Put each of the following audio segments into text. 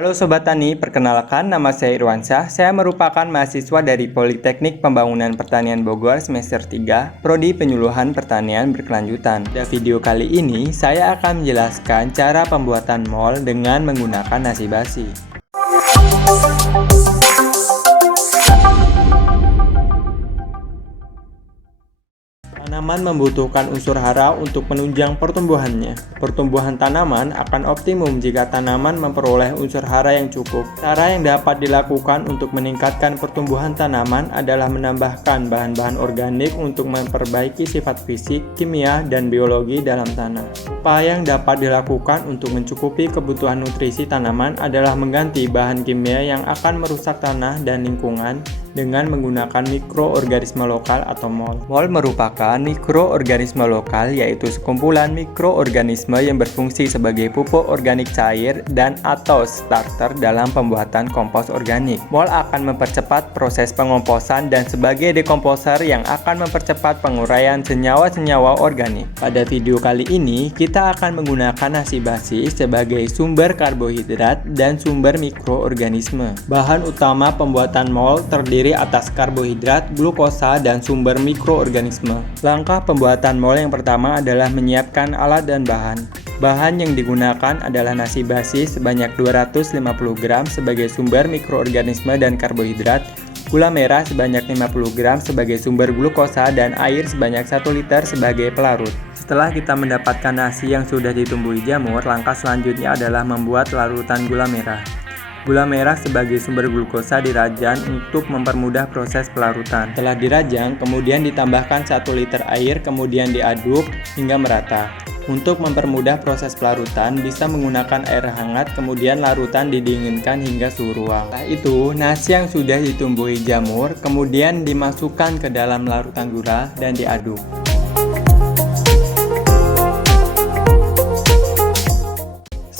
Halo Sobat Tani, perkenalkan nama saya Irwansyah. Saya merupakan mahasiswa dari Politeknik Pembangunan Pertanian Bogor semester 3, Prodi Penyuluhan Pertanian Berkelanjutan. Pada video kali ini, saya akan menjelaskan cara pembuatan mol dengan menggunakan nasi basi. Tanaman membutuhkan unsur hara untuk menunjang pertumbuhannya. Pertumbuhan tanaman akan optimum jika tanaman memperoleh unsur hara yang cukup. Cara yang dapat dilakukan untuk meningkatkan pertumbuhan tanaman adalah menambahkan bahan-bahan organik untuk memperbaiki sifat fisik, kimia, dan biologi dalam tanah. Upaya yang dapat dilakukan untuk mencukupi kebutuhan nutrisi tanaman adalah mengganti bahan kimia yang akan merusak tanah dan lingkungan dengan menggunakan mikroorganisme lokal atau mol. Mol merupakan mikroorganisme lokal, yaitu sekumpulan mikroorganisme yang berfungsi sebagai pupuk organik cair dan atau starter dalam pembuatan kompos organik. Mol akan mempercepat proses pengomposan dan sebagai dekomposer yang akan mempercepat penguraian senyawa-senyawa organik. Pada video kali ini, kita akan menggunakan nasi basi sebagai sumber karbohidrat dan sumber mikroorganisme. Bahan utama pembuatan mol terdiri atas karbohidrat, glukosa, dan sumber mikroorganisme. Langkah pembuatan mol yang pertama adalah menyiapkan alat dan bahan. Bahan yang digunakan adalah nasi basi sebanyak 250 gram sebagai sumber mikroorganisme dan karbohidrat, gula merah sebanyak 50 gram sebagai sumber glukosa, dan air sebanyak 1 liter sebagai pelarut. Setelah kita mendapatkan nasi yang sudah ditumbuhi jamur, langkah selanjutnya adalah membuat larutan gula merah. Gula merah sebagai sumber glukosa dirajang untuk mempermudah proses pelarutan. Setelah dirajang, kemudian ditambahkan 1 liter air, kemudian diaduk hingga merata. Untuk mempermudah proses pelarutan, bisa menggunakan air hangat, kemudian larutan didinginkan hingga suhu ruang. Setelah itu, nasi yang sudah ditumbuhi jamur, kemudian dimasukkan ke dalam larutan gula dan diaduk.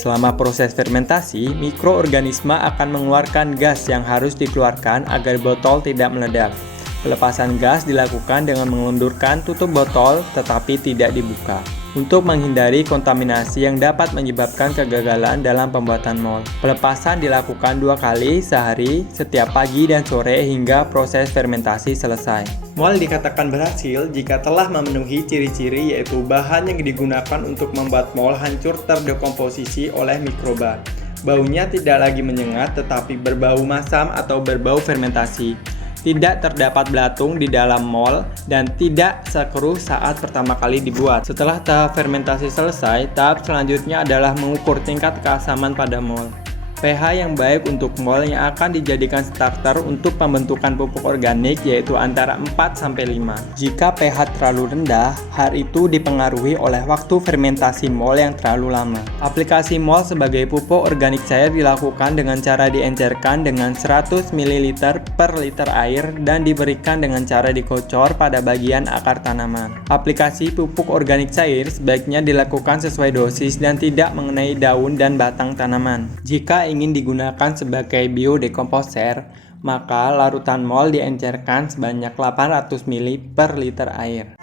Selama proses fermentasi, mikroorganisme akan mengeluarkan gas yang harus dikeluarkan agar botol tidak meledak. Pelepasan gas dilakukan dengan mengelundurkan tutup botol tetapi tidak dibuka, untuk menghindari kontaminasi yang dapat menyebabkan kegagalan dalam pembuatan mol. Pelepasan dilakukan 2 kali sehari, setiap pagi dan sore hingga proses fermentasi selesai. Mol dikatakan berhasil jika telah memenuhi ciri-ciri, yaitu bahan yang digunakan untuk membuat mol hancur terdekomposisi oleh mikroba. Baunya tidak lagi menyengat tetapi berbau masam atau berbau fermentasi. Tidak terdapat belatung di dalam mol dan tidak sekeruh saat pertama kali dibuat. Setelah tahap fermentasi selesai, tahap selanjutnya adalah mengukur tingkat keasaman pada mol. pH yang baik untuk mol yang akan dijadikan starter untuk pembentukan pupuk organik yaitu antara 4-5. Jika pH terlalu rendah, hal itu dipengaruhi oleh waktu fermentasi mol yang terlalu lama. Aplikasi mol sebagai pupuk organik cair dilakukan dengan cara diencerkan dengan 100 ml per liter air dan diberikan dengan cara dikocor pada bagian akar tanaman. Aplikasi pupuk organik cair sebaiknya dilakukan sesuai dosis dan tidak mengenai daun dan batang tanaman. Jika ingin digunakan sebagai biodekomposer, maka larutan mol diencerkan sebanyak 800 ml per liter air.